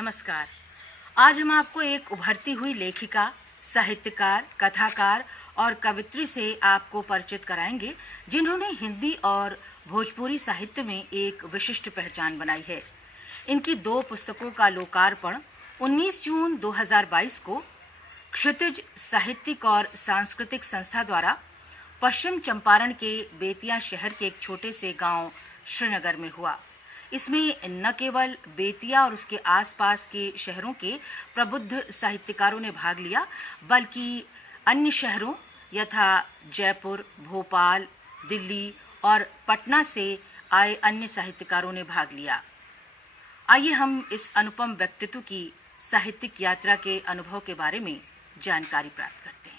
नमस्कार। आज हम आपको एक उभरती हुई लेखिका, साहित्यकार, कथाकार और कवित्री से आपको परिचित कराएंगे, जिन्होंने हिंदी और भोजपुरी साहित्य में एक विशिष्ट पहचान बनाई है। इनकी 2 पुस्तकों का लोकार्पण 19 जून 2022 को क्षितिज साहित्यिक और सांस्कृतिक संस्था द्वारा पश्चिम चंपारण के बेतिया शहर के एक छोटे से गांव श्रीनगर में हुआ। इसमें न केवल बेतिया और उसके आसपास के शहरों के प्रबुद्ध साहित्यकारों ने भाग लिया, बल्कि अन्य शहरों यथा जयपुर, भोपाल, दिल्ली और पटना से आए अन्य साहित्यकारों ने भाग लिया। आइए हम इस अनुपम व्यक्तित्व की साहित्यिक यात्रा के अनुभव के बारे में जानकारी प्राप्त करते हैं।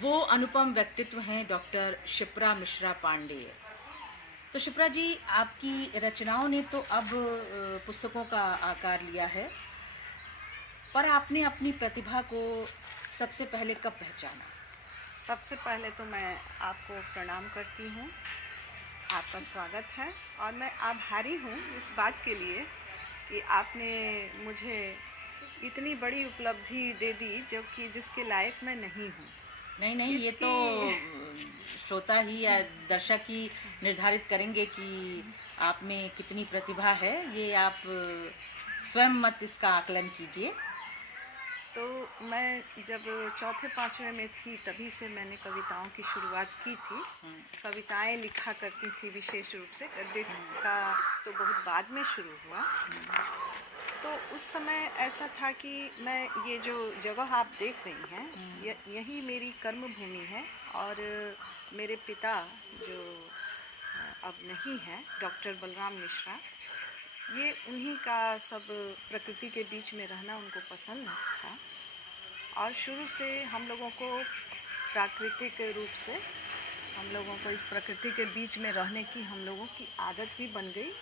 वो अनुपम व्यक्तित्व हैं डॉक्टर शिप्रा मिश्रा पांडेय। तो शिप्रा जी, आपकी रचनाओं ने तो अब पुस्तकों का आकार लिया है, पर आपने अपनी प्रतिभा को सबसे पहले कब पहचाना? सबसे पहले तो मैं आपको प्रणाम करती हूँ, आपका स्वागत है और मैं आभारी हूँ इस बात के लिए कि आपने मुझे इतनी बड़ी उपलब्धि दे दी जो कि जिसके लायक मैं नहीं हूँ। नहीं, ये तो श्रोता ही या दर्शक ही निर्धारित करेंगे कि आप में कितनी प्रतिभा है। ये आप स्वयं मत इसका आकलन कीजिए। तो मैं जब चौथे पाँचवें में थी तभी से मैंने कविताओं की शुरुआत की थी। कविताएं लिखा करती थी, विशेष रूप से गद्य का तो बहुत बाद में शुरू हुआ। तो उस समय ऐसा था कि मैं ये जो जगह आप देख रही हैं यही मेरी कर्म भूमि है और मेरे पिता जो अब नहीं हैं, डॉक्टर बलराम मिश्रा, ये उन्हीं का सब प्रकृति के बीच में रहना उनको पसंद था और शुरू से हम लोगों को प्राकृतिक रूप से हम लोगों को इस प्रकृति के बीच में रहने की हम लोगों की आदत भी बन गई।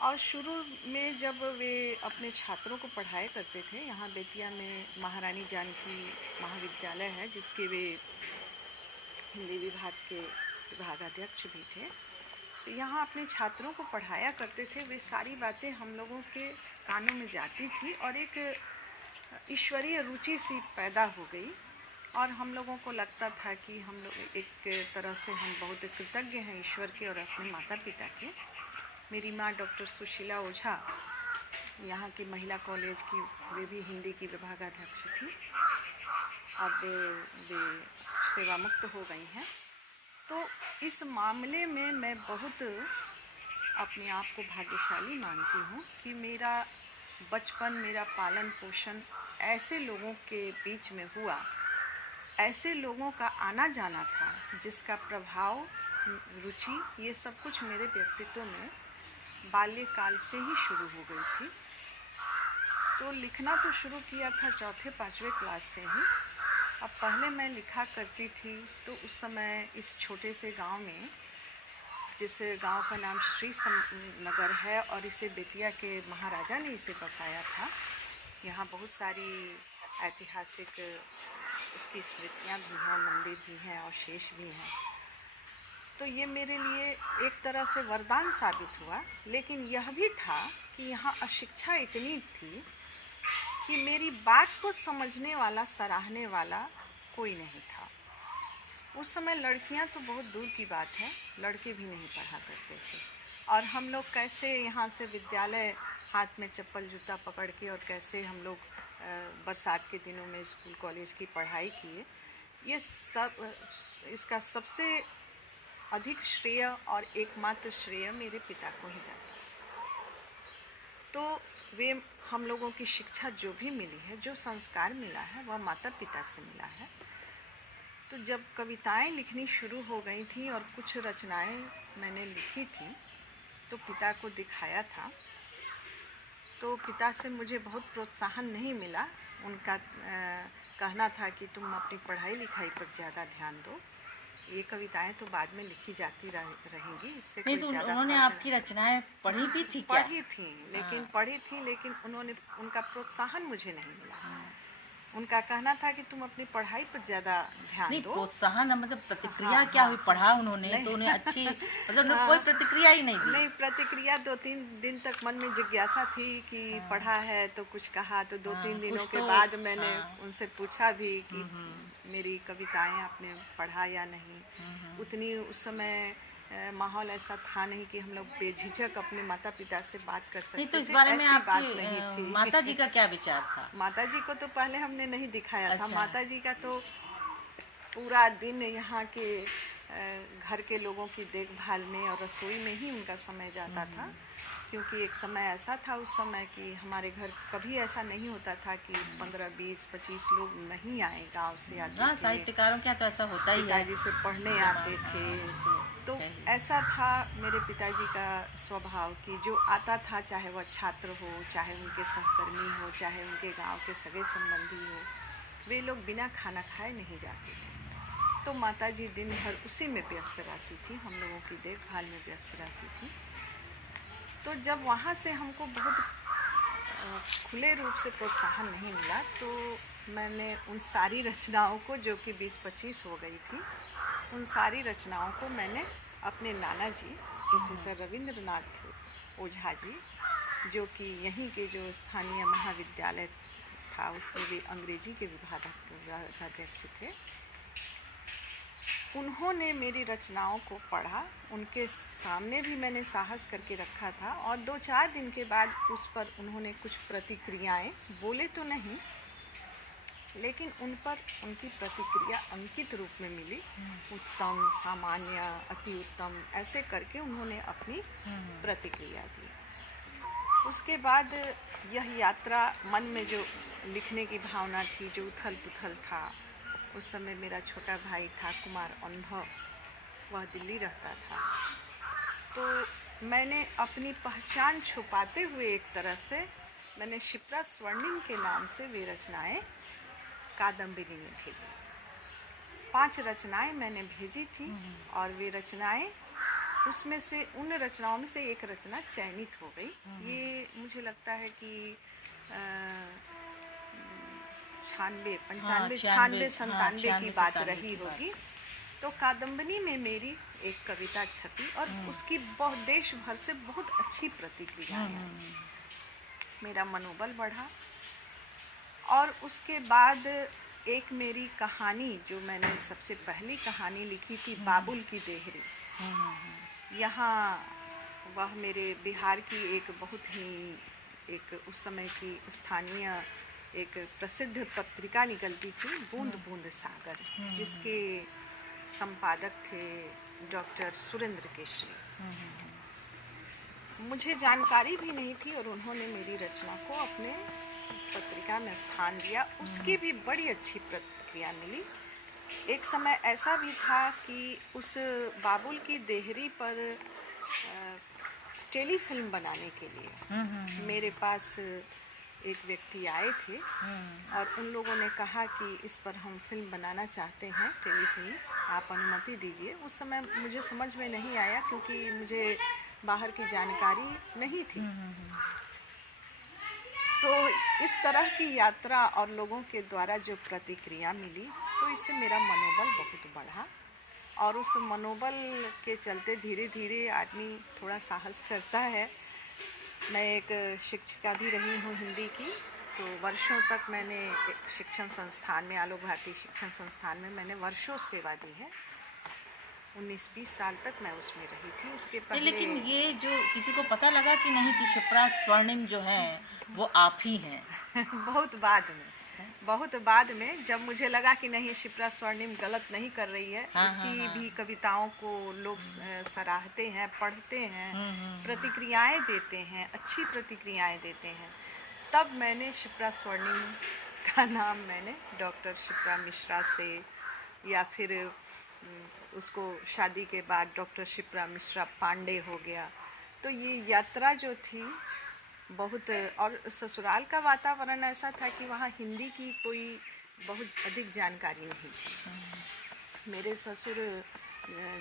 और शुरू में जब वे अपने छात्रों को पढ़ाया करते थे, यहाँ बेतिया में महारानी जानकी महाविद्यालय है जिसके वे हिंदी विभाग के विभागाध्यक्ष भी थे, तो यहाँ अपने छात्रों को पढ़ाया करते थे। वे सारी बातें हम लोगों के कानों में जाती थी और एक ईश्वरीय रुचि सी पैदा हो गई और हम लोगों को लगता था कि हम लोग एक तरह से हम बहुत कृतज्ञ हैं ईश्वर के और अपने माता पिता के। मेरी माँ डॉक्टर सुशीला ओझा यहाँ की महिला कॉलेज की, वे भी हिंदी की विभागाध्यक्ष थी, अब वे सेवा मुक्त हो गई हैं। तो इस मामले में मैं बहुत अपने आप को भाग्यशाली मानती हूँ कि मेरा बचपन, मेरा पालन पोषण ऐसे लोगों के बीच में हुआ, ऐसे लोगों का आना जाना था जिसका प्रभाव, रुचि, ये सब कुछ मेरे व्यक्तित्व में बाल्यकाल से ही शुरू हो गई थी। तो लिखना तो शुरू किया था चौथे पाँचवें क्लास से ही। अब पहले मैं लिखा करती थी तो उस समय इस छोटे से गांव में, जिस गांव का नाम श्री नगर है और इसे बेतिया के महाराजा ने इसे बसाया था, यहाँ बहुत सारी ऐतिहासिक उसकी स्मृतियाँ भी हैं, मंदिर भी हैं और शेष भी हैं। तो ये मेरे लिए एक तरह से वरदान साबित हुआ, लेकिन यह भी था कि यहाँ अशिक्षा इतनी थी कि मेरी बात को समझने वाला, सराहने वाला कोई नहीं था। उस समय लड़कियाँ तो बहुत दूर की बात है, लड़के भी नहीं पढ़ा करते थे और हम लोग कैसे यहाँ से विद्यालय हाथ में चप्पल जूता पकड़ के और कैसे हम लोग बरसात के दिनों में स्कूल कॉलेज की पढ़ाई किए, ये सब, इसका सबसे अधिक श्रेय और एकमात्र श्रेय मेरे पिता को ही जाता। तो वे हम लोगों की शिक्षा जो भी मिली है, जो संस्कार मिला है, वह माता पिता से मिला है। तो जब कविताएं लिखनी शुरू हो गई थी और कुछ रचनाएं मैंने लिखी थी तो पिता को दिखाया था, तो पिता से मुझे बहुत प्रोत्साहन नहीं मिला। उनका कहना था कि तुम अपनी पढ़ाई लिखाई पर ज़्यादा ध्यान दो, ये कविताएं तो बाद में लिखी जाती रहेंगी, इससे नहीं कोई तो ज़्यादा उन्होंने फर्क आपकी रचनाएं पढ़ी भी थी क्या? पढ़ी थी लेकिन उनका प्रोत्साहन मुझे नहीं मिला। उनका कहना था कि तुम अपनी पढ़ाई पर ज़्यादा ध्यान नहीं, दो। प्रोत्साहन मतलब प्रतिक्रिया हाँ क्या हाँ हुई? पढ़ा उन्होंने नहीं तो उन्हें अच्छी मतलब उन्हें हाँ कोई प्रतिक्रिया ही नहीं दी। नहीं, प्रतिक्रिया 2-3 दिन तक मन में जिज्ञासा थी कि हाँ, पढ़ा है तो कुछ कहा, तो 2-3 दिनों कुछ के तो बाद मैंने हाँ, उनसे पूछा भी कि हम्म, मेरी कविताएं आपने पढ़ा या नहीं। उतनी उस समय माहौल ऐसा था नहीं कि हम लोग बेझिझक अपने माता पिता से बात कर नहीं तो सकते इस थे, बारे में ऐसी बात नहीं आपकी थी। माता जी का क्या विचार था? माता जी को तो पहले हमने नहीं दिखाया था। अच्छा। माता जी का तो पूरा दिन यहाँ के घर के लोगों की देखभाल में और रसोई में ही उनका समय जाता था, क्योंकि एक समय ऐसा था उस समय कि हमारे घर कभी ऐसा नहीं होता था कि 15, 20, 25 लोग नहीं आए, गांव से आते हाँ, थे, साहित्यकारों के यहाँ तो ऐसा होता ही है। पिताजी से पढ़ने आते थे। तो चाहिए। ऐसा था मेरे पिताजी का स्वभाव कि जो आता था, चाहे वह छात्र हो, चाहे उनके सहकर्मी हो, चाहे उनके गांव के सगे संबंधी हो, वे लोग बिना खाना खाए नहीं जाते थे। तो माताजी दिन भर उसी में व्यस्त रहती थी, हम लोगों की देखभाल में व्यस्त रहती थी। तो जब वहाँ से हमको बहुत खुले रूप से प्रोत्साहन नहीं मिला, तो मैंने उन सारी रचनाओं को, जो कि 20-25 हो गई थी, उन सारी रचनाओं को मैंने अपने नाना जी प्रोफेसर रविंद्रनाथ ओझा जी, जो कि यहीं के जो स्थानीय महाविद्यालय था उसमें भी अंग्रेजी के विभागाध्यक्ष थे, उन्होंने मेरी रचनाओं को पढ़ा। उनके सामने भी मैंने साहस करके रखा था और 2-4 दिन के बाद उस पर उन्होंने कुछ प्रतिक्रियाएं, बोले तो नहीं लेकिन उन पर उनकी प्रतिक्रिया अंकित रूप में मिली। उत्तम, सामान्य, अति उत्तम, ऐसे करके उन्होंने अपनी प्रतिक्रिया दी। उसके बाद यह यात्रा, मन में जो लिखने की भावना थी, जो उथल पुथल था, उस समय मेरा छोटा भाई था कुमार अनुभव, वह दिल्ली रहता था, तो मैंने अपनी पहचान छुपाते हुए एक तरह से मैंने शिप्रा स्वर्णिम के नाम से वे रचनाएं कादम्बिनी में भेजी। 5 रचनाएं मैंने भेजी थी और वे रचनाएं, उसमें से उन रचनाओं में से एक रचना चयनित हो गई। ये मुझे लगता है कि 96, 97 की बात रही होगी। तो कादम्बिनी में मेरी एक कविता छपी और उसकी बहुत देश भर से बहुत अच्छी प्रतिक्रिया आई। मेरा मनोबल बढ़ा और उसके बाद एक मेरी कहानी, जो मैंने सबसे पहली कहानी लिखी थी, बाबुल की देहरी, यहाँ वह मेरे बिहार की एक बहुत ही एक उस समय की स्थानीय एक प्रसिद्ध पत्रिका निकलती थी, बूंद बूंद सागर, जिसके संपादक थे डॉक्टर सुरेंद्र केशरी। मुझे जानकारी भी नहीं थी और उन्होंने मेरी रचना को अपने पत्रिका में स्थान दिया। उसकी भी बड़ी अच्छी प्रतिक्रिया मिली। एक समय ऐसा भी था कि उस बाबुल की देहरी पर टेलीफिल्म बनाने के लिए मेरे पास एक व्यक्ति आए थे और उन लोगों ने कहा कि इस पर हम फिल्म बनाना चाहते हैं, टेलीफिल्म, आप अनुमति दीजिए। उस समय मुझे समझ में नहीं आया क्योंकि मुझे बाहर की जानकारी नहीं थी। तो इस तरह की यात्रा और लोगों के द्वारा जो प्रतिक्रिया मिली, तो इससे मेरा मनोबल बहुत बढ़ा और उस मनोबल के चलते धीरे धीरे आदमी थोड़ा साहस करता है। मैं एक शिक्षिका भी रही हूँ हिंदी की, तो वर्षों तक मैंने शिक्षण संस्थान में, आलोक भारती शिक्षण संस्थान में मैंने वर्षों सेवा दी है। 19-20 साल तक मैं उसमें रही थी। इसके पहले लेकिन ये जो किसी को पता लगा कि नहीं कि शिप्रा स्वर्णिम जो है वो आप ही हैं? बहुत बाद में जब मुझे लगा कि नहीं, शिप्रा स्वर्णिम गलत नहीं कर रही है, इसकी भी कविताओं को लोग सराहते हैं, पढ़ते हैं, प्रतिक्रियाएं देते हैं, अच्छी प्रतिक्रियाएं देते हैं, तब मैंने शिप्रा स्वर्णिम का नाम मैंने डॉक्टर शिप्रा मिश्रा से या फिर उसको शादी के बाद डॉक्टर शिप्रा मिश्रा पांडे हो गया। तो ये यात्रा जो थी बहुत, और ससुराल का वातावरण ऐसा था कि वहाँ हिंदी की कोई बहुत अधिक जानकारी नहीं थी। मेरे ससुर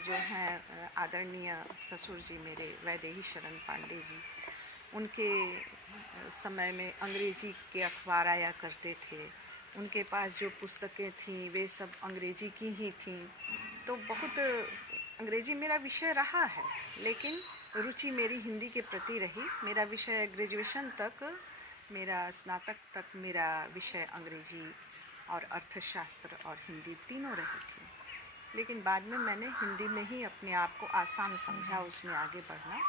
जो हैं आदरणीय ससुर जी मेरे वैदेही शरण पांडे जी, उनके समय में अंग्रेजी के अखबार आया करते थे। उनके पास जो पुस्तकें थीं वे सब अंग्रेजी की ही थीं। तो बहुत अंग्रेजी मेरा विषय रहा है, लेकिन रुचि मेरी हिंदी के प्रति रही। मेरा विषय ग्रेजुएशन तक, मेरा स्नातक तक मेरा विषय अंग्रेजी और अर्थशास्त्र और हिंदी तीनों रही थी। लेकिन बाद में मैंने हिंदी में ही अपने आप को आसान समझा उसमें आगे बढ़ना,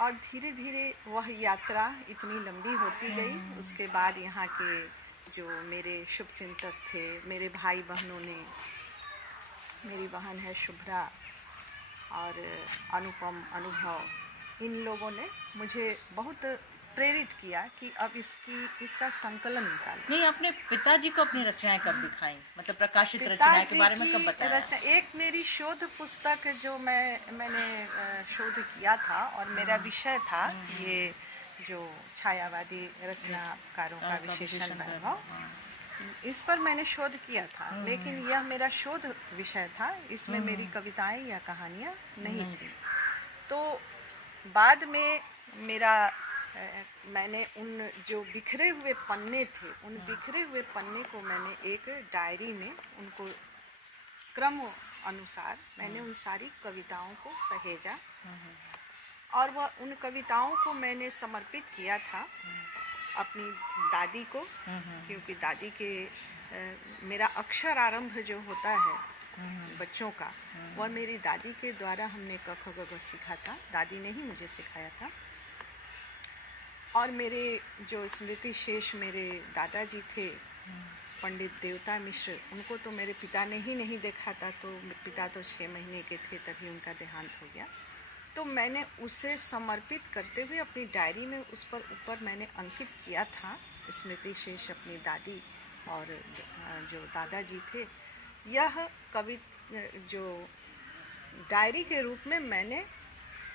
और धीरे धीरे वह यात्रा इतनी लंबी होती गई। उसके बाद यहाँ के जो मेरे शुभचिंतक थे, मेरे भाई बहनों ने, मेरी बहन है शुभ्रा और अनुपम, अनुभव, इन लोगों ने मुझे बहुत प्रेरित किया कि अब इसका संकलन निकालें। नहीं, अपने पिताजी को अपनी रचनाएं कब दिखाई, मतलब प्रकाशित रचनाएं के बारे में कब बताया? एक मेरी शोध पुस्तक जो मैंने शोध किया था और मेरा विषय था ये जो छायावादी रचनाकारों का विशेषण वैभव, इस पर मैंने शोध किया था। लेकिन यह मेरा शोध विषय था, इसमें मेरी कविताएं या कहानियां नहीं थी। तो बाद में मैंने उन जो बिखरे हुए पन्ने थे, उन बिखरे हुए पन्ने को मैंने एक डायरी में उनको क्रम अनुसार मैंने उन सारी कविताओं को सहेजा, और वह उन कविताओं को मैंने समर्पित किया था अपनी दादी को, क्योंकि दादी के मेरा अक्षर आरंभ जो होता है बच्चों का, वह मेरी दादी के द्वारा हमने क ख ग घ सीखा था। दादी ने ही मुझे सिखाया था। और मेरे जो स्मृति शेष मेरे दादाजी थे, पंडित देवता मिश्र, उनको तो मेरे पिता ने ही नहीं देखा था। तो पिता तो 6 महीने के थे तभी उनका देहांत हो गया। तो मैंने उसे समर्पित करते हुए अपनी डायरी में उस पर ऊपर मैंने अंकित किया था स्मृति शेष अपनी दादी और जो दादाजी थे। यह कवि जो डायरी के रूप में मैंने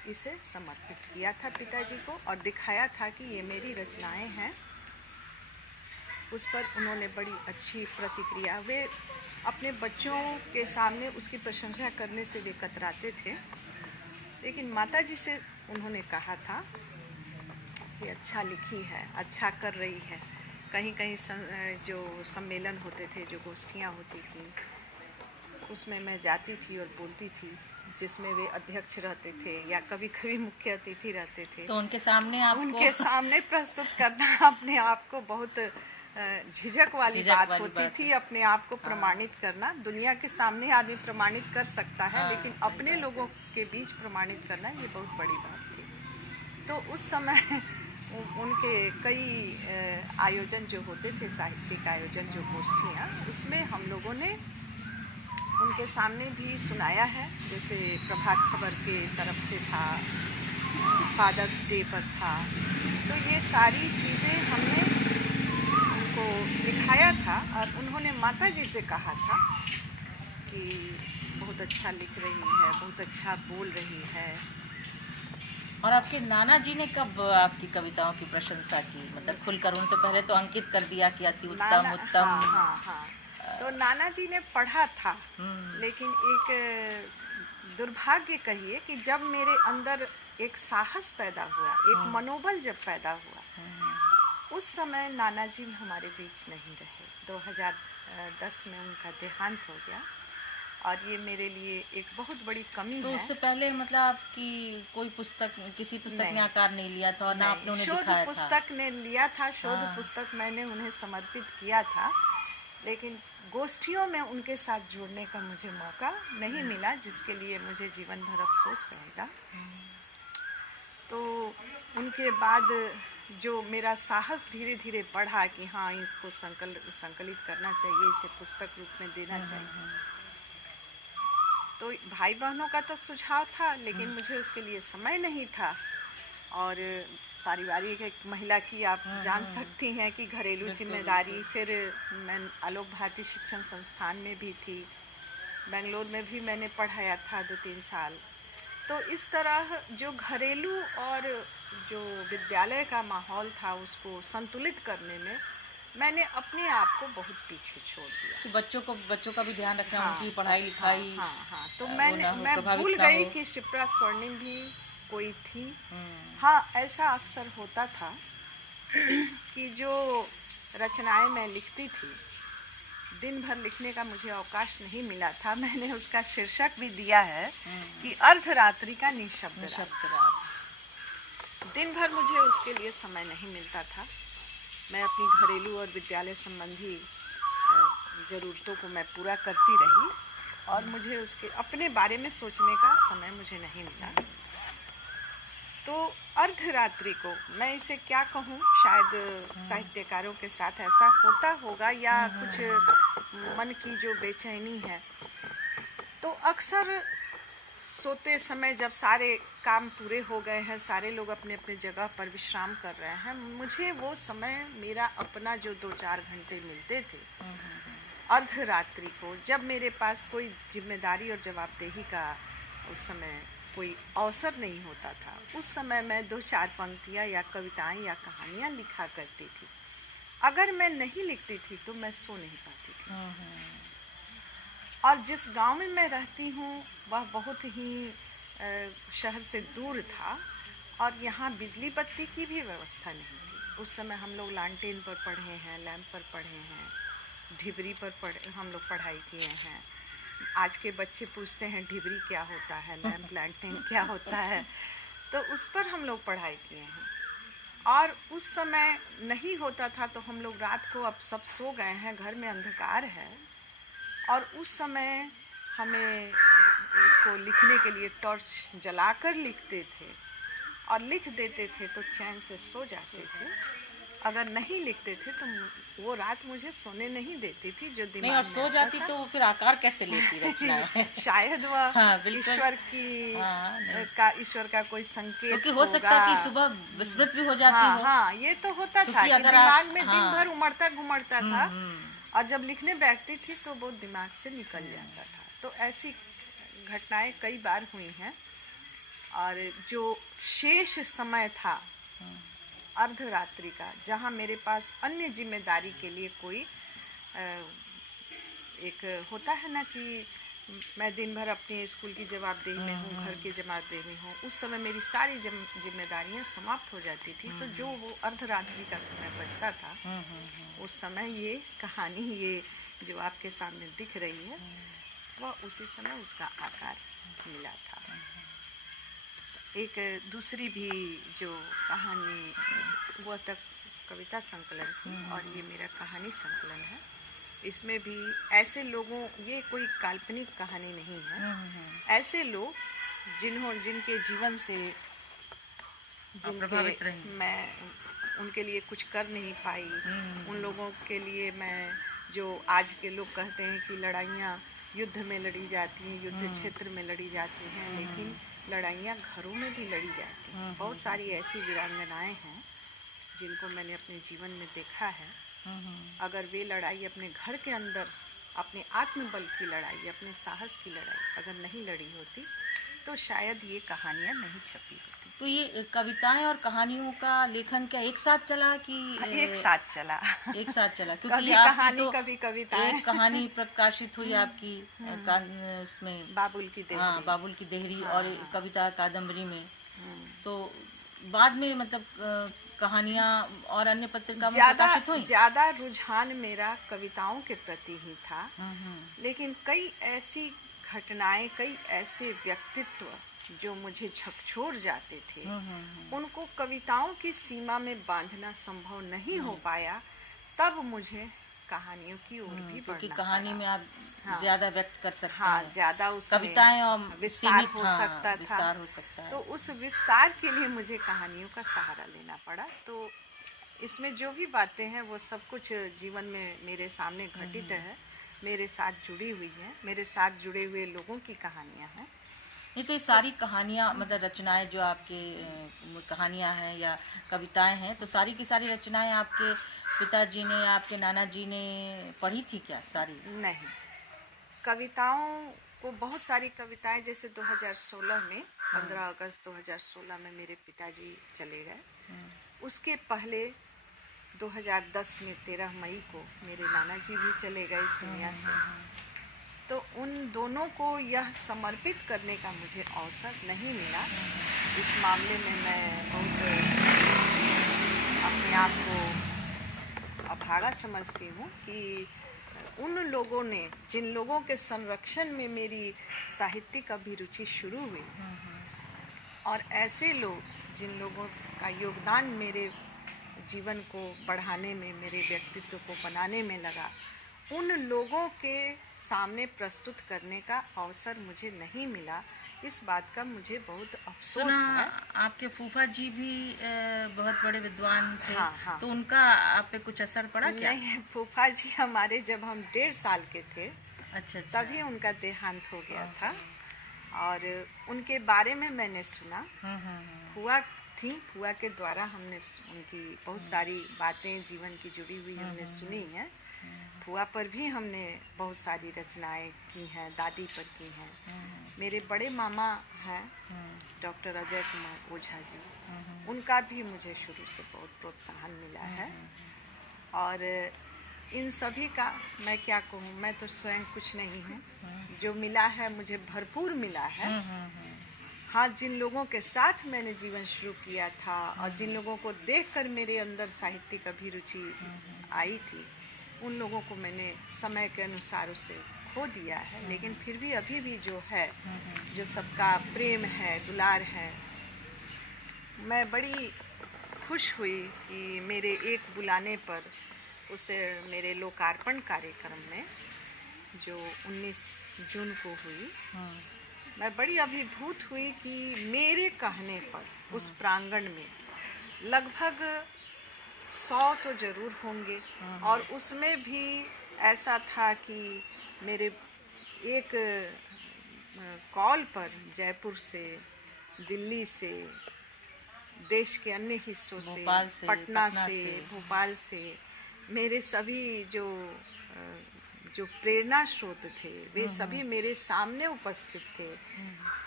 इसे समर्पित किया था पिताजी को, और दिखाया था कि ये मेरी रचनाएं हैं। उस पर उन्होंने बड़ी अच्छी प्रतिक्रिया, वे अपने बच्चों के सामने उसकी प्रशंसा करने से वे कतराते थे, लेकिन माताजी से उन्होंने कहा था कि अच्छा लिखी है, अच्छा कर रही है। कहीं कहीं जो सम्मेलन होते थे, जो गोष्ठियाँ होती थी, उसमें मैं जाती थी और बोलती थी, जिसमें वे अध्यक्ष रहते थे या कभी कभी मुख्य अतिथि रहते थे। तो उनके सामने प्रस्तुत करना अपने आप को बहुत झिझक वाली बात होती थी। अपने आप को प्रमाणित करना, दुनिया के सामने आदमी प्रमाणित कर सकता है, लेकिन अपने लोगों के बीच प्रमाणित करना ये बहुत बड़ी बात थी। तो उस समय उनके कई आयोजन जो होते थे, साहित्यिक आयोजन, जो गोष्ठियाँ, उसमें हम लोगों ने उनके सामने भी सुनाया है। जैसे प्रभात खबर के तरफ से था, फादर्स डे पर था। तो ये सारी चीज़ें हमने उनको दिखाया था, और उन्होंने माताजी से कहा था कि बहुत अच्छा लिख रही है, बहुत अच्छा बोल रही है। और आपके नाना जी ने कब आपकी कविताओं की प्रशंसा की, मतलब खुलकर? उन्होंने तो पहले तो अंकित कर दिया कि अति उत्तम उत्तम। हाँ। तो नाना जी ने पढ़ा था, लेकिन एक दुर्भाग्य कहिए कि जब मेरे अंदर एक साहस पैदा हुआ, एक मनोबल जब पैदा हुआ, उस समय नाना जी हमारे बीच नहीं रहे। 2010 में उनका देहांत हो गया, और ये मेरे लिए एक बहुत बड़ी कमी है। तो उससे पहले मतलब आपकी कोई पुस्तक, किसी पुस्तक ने आकार नहीं लिया था, और ना आपने उन्हें दिखाया था? शोध पुस्तक ने लिया था, शोध पुस्तक मैंने उन्हें समर्पित किया था, लेकिन गोष्ठियों में उनके साथ जुड़ने का मुझे मौका नहीं मिला, जिसके लिए मुझे जीवन भर अफसोस रहेगा। तो उनके बाद जो मेरा साहस धीरे धीरे बढ़ा कि हाँ, इसको संकलित करना चाहिए, इसे पुस्तक रूप में देना चाहिए। तो भाई बहनों का तो सुझाव था, लेकिन मुझे उसके लिए समय नहीं था। और पारिवारिक एक महिला की आप जान सकती हैं कि घरेलू जिम्मेदारी। फिर मैं आलोक भारती शिक्षण संस्थान में भी थी, बेंगलोर में भी मैंने पढ़ाया था 2-3 साल। तो इस तरह जो घरेलू और जो विद्यालय का माहौल था उसको संतुलित करने में मैंने अपने आप को बहुत पीछे छोड़ दिया कि बच्चों का भी ध्यान रखना, हाँ, उनकी पढ़ाई लिखाई हाँ, तो वो ना हो, मैं प्रभावित भूल ना गई हो। कि शिप्रा स्वर्णिम भी कोई थी। हम्म, हाँ, ऐसा अक्सर होता था कि जो रचनाएं मैं लिखती थी, दिन भर लिखने का मुझे अवकाश नहीं मिला था। मैंने उसका शीर्षक भी दिया है कि अर्धरात्रि का निशब्द रात। निःशब्द रात। दिन भर मुझे उसके लिए समय नहीं मिलता था। मैं अपनी घरेलू और विद्यालय संबंधी ज़रूरतों को मैं पूरा करती रही और मुझे उसके अपने बारे में सोचने का समय मुझे नहीं मिला। तो अर्धरात्रि को मैं इसे क्या कहूँ, शायद साहित्यकारों के साथ ऐसा होता होगा या कुछ मन की जो बेचैनी है। तो अक्सर सोते समय जब सारे काम पूरे हो गए हैं, सारे लोग अपने अपने जगह पर विश्राम कर रहे हैं, मुझे वो समय मेरा अपना जो 2-4 घंटे मिलते थे अर्धरात्रि को, जब मेरे पास कोई जिम्मेदारी और जवाबदेही का उस समय कोई अवसर नहीं होता था, उस समय मैं 2-4 पंक्तियाँ या कविताएं या कहानियाँ लिखा करती थी। अगर मैं नहीं लिखती थी तो मैं सो नहीं पाती थी। और जिस गांव में मैं रहती हूँ वह बहुत ही शहर से दूर था और यहाँ बिजली बत्ती की भी व्यवस्था नहीं थी। उस समय हम लोग लालटेन पर पढ़े हैं, लैंप पर पढ़े हैं, ढिबरी पर हम लोग पढ़ाई किए हैं। आज के बच्चे पूछते हैं ढिबरी क्या होता है, लैंप लालटेन क्या होता है, तो उस पर हम लोग पढ़ाई किए हैं। और उस समय नहीं होता था तो हम लोग रात को, अब सब सो गए हैं, घर में अंधकार है, और उस समय हमें इसको लिखने के लिए टॉर्च जलाकर लिखते थे और लिख देते थे तो चैन से सो जाते थे। अगर नहीं लिखते थे तो वो रात मुझे सोने नहीं देती थी जो नहीं, दिमाग और में सो आता जाती था। तो फिर आकार कैसे लेती रचनाएं? शायद वह हाँ, बिल्कुल। ईश्वर की हाँ, नहीं। ईश्वर का कोई संकेत क्योंकि हो सकता होगा। है कि सुबह विस्मृत भी हो जाती हाँ हो। हाँ, ये तो होता था क्योंकि कि अगर आप दिमाग में दिन भर उमड़ता घुमड़ता था और जब लिखने बैठती थी तो वो दिमाग से निकल जाता था। तो ऐसी घटनाएं कई बार हुई हैं। और जो शेष समय था अर्धरात्रि का, जहाँ मेरे पास अन्य जिम्मेदारी के लिए कोई एक होता है ना कि मैं दिन भर अपने स्कूल की जवाबदेही में हूँ, घर की जवाबदेही में हूँ, उस समय मेरी सारी जिम्मेदारियाँ समाप्त हो जाती थी। तो जो वो अर्धरात्रि का समय बचता था, उस समय ये कहानी, ये जो आपके सामने दिख रही है, वह उसी समय उसका आकार मिला था। एक दूसरी भी जो कहानी, वो तक कविता संकलन थी और ये मेरा कहानी संकलन है। इसमें भी ऐसे लोगों, ये कोई काल्पनिक कहानी नहीं है, ऐसे लोग जिनके जीवन से प्रभावित रही, मैं उनके लिए कुछ कर नहीं पाई, उन लोगों के लिए मैं, जो आज के लोग कहते हैं कि लड़ाइयाँ युद्ध में लड़ी जाती हैं, युद्ध क्षेत्र में लड़ी जाती हैं, लेकिन लड़ाइयाँ घरों में भी लड़ी जाती हैं। बहुत सारी ऐसी वीरांगनाएं हैं जिनको मैंने अपने जीवन में देखा है। अगर वे लड़ाई अपने घर के अंदर, अपने आत्मबल की लड़ाई, अपने साहस की लड़ाई अगर नहीं लड़ी होती तो शायद ये कहानियाँ नहीं छपी होती। तो ये कविताएं और कहानियों का लेखन क्या एक साथ चला कि एक साथ चला? एक साथ चला, क्योंकि कभी आपकी कहानी तो कभी कविताएं। एक कहानी प्रकाशित हुई आपकी उसमें बाबुल की देहरी। हाँ, बाबुल की देहरी, हाँ, और हाँ। कविता कादम्बरी में। तो बाद में मतलब कहानियाँ और अन्य पत्रिका में प्रकाशित हुई। ज़्यादा रुझान मेरा कविताओं के प्रति ही था, लेकिन कई ऐसी घटनाएं, कई ऐसे व्यक्तित्व जो मुझे झकझोर जाते थे, उनको कविताओं की सीमा में बांधना संभव नहीं हो पाया। तब मुझे कहानियों की ओर भी क्योंकि बढ़ना कहानी पड़ा। में आप हाँ, ज़्यादा व्यक्त कर सकते हाँ, हैं, ज़्यादा उसमें कविताएं और विस्तार सीमित, हो हाँ, सकता था। विस्तार हो सकता है। तो उस विस्तार के लिए मुझे कहानियों का सहारा लेना पड़ा। तो इसमें जो भी बातें हैं वो सब कुछ जीवन में मेरे सामने घटित है, मेरे साथ जुड़ी हुई हैं, मेरे साथ जुड़े हुए लोगों की कहानियाँ हैं। नहीं तो ये सारी कहानियाँ मतलब रचनाएं जो आपके कहानियाँ हैं या कविताएं हैं, तो सारी की सारी रचनाएं आपके पिताजी ने, आपके नाना जी ने पढ़ी थी क्या सारी? नहीं, कविताओं को बहुत सारी कविताएं, जैसे 2016 में 15 अगस्त 2016 में मेरे पिताजी चले गए। उसके पहले 2010 में 13 मई को मेरे नाना जी भी चले गए इस दुनिया से। तो उन दोनों को यह समर्पित करने का मुझे अवसर नहीं मिला। इस मामले में मैं बहुत अपने आप को अभागा समझती हूँ कि उन लोगों ने, जिन लोगों के संरक्षण में मेरी साहित्यिक अभिरुचि शुरू हुई, और ऐसे लोग जिन लोगों का योगदान मेरे जीवन को बढ़ाने में, मेरे व्यक्तित्व को बनाने में लगा, उन लोगों के सामने प्रस्तुत करने का अवसर मुझे नहीं मिला। इस बात का मुझे बहुत अफसोस सुना है। आपके फूफा जी भी बहुत बड़े विद्वान थे। हाँ, हाँ। तो उनका आप पे कुछ असर पड़ा क्या? नहीं, फूफा जी हमारे जब हम 1.5 साल के थे अच्छा अच्छा। तभी उनका देहांत हो गया था, और उनके बारे में मैंने सुना। फुआ थी, फुआ के द्वारा हमने उनकी बहुत सारी बातें जीवन की जुड़ी हुई हमने सुनी हैं। फुआ पर भी हमने बहुत सारी रचनाएं की हैं, दादी पर की हैं। मेरे बड़े मामा हैं डॉक्टर अजय कुमार ओझा जी, उनका भी मुझे शुरू से बहुत प्रोत्साहन मिला है। और इन सभी का मैं क्या कहूँ, मैं तो स्वयं कुछ नहीं हूँ। जो मिला है मुझे भरपूर मिला है। हाँ, जिन लोगों के साथ मैंने जीवन शुरू किया था और जिन लोगों को देखकर मेरे अंदर साहित्यिक अभिरुचि आई थी, उन लोगों को मैंने समय के अनुसार उसे खो दिया है। लेकिन फिर भी अभी भी जो है, जो सबका प्रेम है, दुलार है, मैं बड़ी खुश हुई कि मेरे एक बुलाने पर उसे मेरे लोकार्पण कार्यक्रम में, जो 19 जून को हुई, मैं बड़ी अभिभूत हुई कि मेरे कहने पर उस प्रांगण में लगभग 100 तो जरूर होंगे। और उसमें भी ऐसा था कि मेरे एक कॉल पर जयपुर से, दिल्ली से, देश के अन्य हिस्सों से, पटना से, भोपाल से, मेरे सभी जो प्रेरणा स्रोत थे, वे सभी मेरे सामने उपस्थित थे।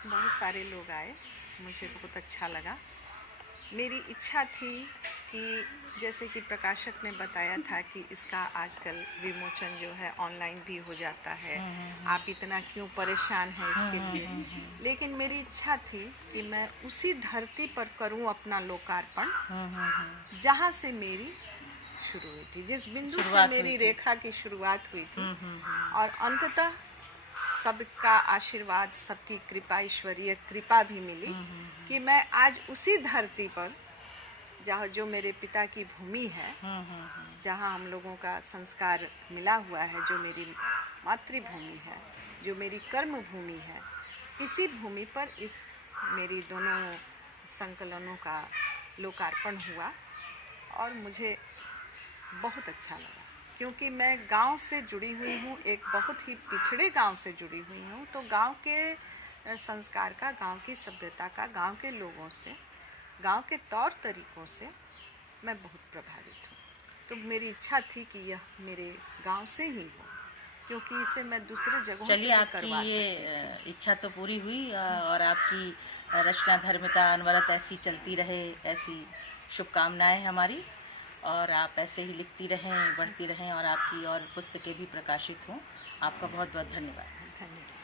बहुत सारे लोग आए, मुझे बहुत अच्छा लगा। मेरी इच्छा थी कि जैसे कि प्रकाशक ने बताया था कि इसका आजकल विमोचन जो है ऑनलाइन भी हो जाता है, आप इतना क्यों परेशान हैं इसके लिए। लेकिन मेरी इच्छा थी कि मैं उसी धरती पर करूं अपना लोकार्पण जहां से मेरी शुरू हुई थी, जिस बिंदु से मेरी रेखा की शुरुआत हुई थी। और अंततः सबका आशीर्वाद, सबकी कृपा, ईश्वरीय कृपा भी मिली कि मैं आज उसी धरती पर, जहाँ जो मेरे पिता की भूमि है, जहाँ हम लोगों का संस्कार मिला हुआ है, जो मेरी मातृभूमि है, जो मेरी कर्म भूमि है, इसी भूमि पर इस मेरी दोनों संकलनों का लोकार्पण हुआ। और मुझे बहुत अच्छा लगा, क्योंकि मैं गांव से जुड़ी हुई हूँ, एक बहुत ही पिछड़े गांव से जुड़ी हुई हूँ। तो गांव के संस्कार का, गांव की सभ्यता का, गांव के लोगों से, गांव के तौर तरीकों से मैं बहुत प्रभावित हूँ। तो मेरी इच्छा थी कि यह मेरे गांव से ही हो, क्योंकि इसे मैं दूसरे जगहों से भी करवा सकती थी। चलिए, आपकी इच्छा तो पूरी हुई और आपकी रचना धर्मिता अनवरत ऐसी चलती रहे, ऐसी शुभकामनाएं हमारी। और आप ऐसे ही लिखती रहें, बढ़ती रहें और आपकी और पुस्तकें भी प्रकाशित हों। आपका बहुत बहुत धन्यवाद। धन्यवाद।